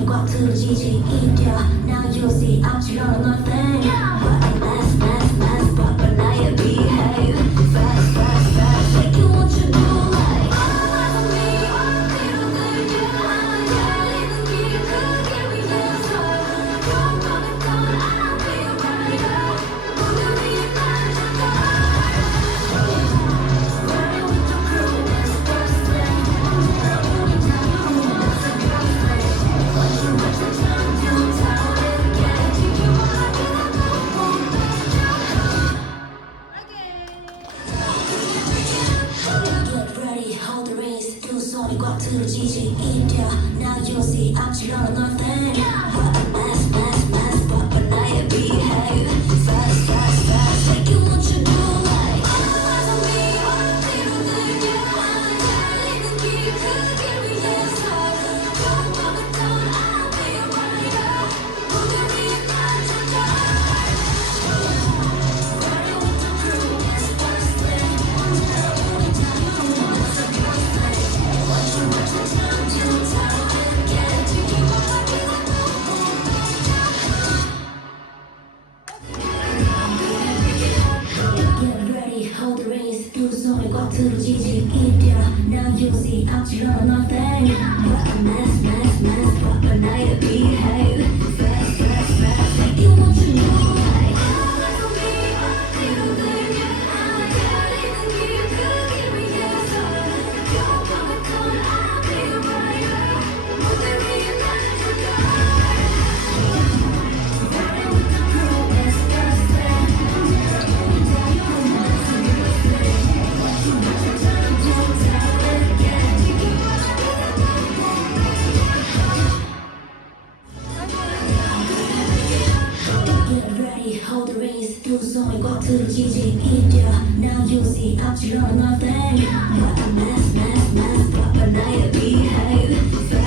你挂住了激情一条 Now you see I'm只让人 nothing Let's pop a night and behave Fast Like you want to do like All eyes on me All feel good yeah I'm a daily kid Could give me this love Don't fuck it down I'll be right up Wouldn't be a night to die Running with your crew That's the first thing你挂住了激情一条 Now you see I'm只让人 nothing Let's pop a night and behave Fast Like you want to do like All eyes on me All feel good yeah I'm a daily kid Could give me this love Don't fuck it down I'll be right up Wouldn't be a night to die Running with the crew That's the first thing Get ready, hold the reins 嘟送你挂住了激情一条 Now you see I'm只让人 nothing Let's pop a night and behave Fast Like you want to do like All eyes on me, all feel good yeah I'm a daily kid Could give me this love Don't fuck it down I'll be right up Wouldn't be a night to die Running with the crew That's the first thing Get ready, hold the reins 嘟送你挂住了激情一条 Now you see I'm只让人 nothing Let's pop a night and behave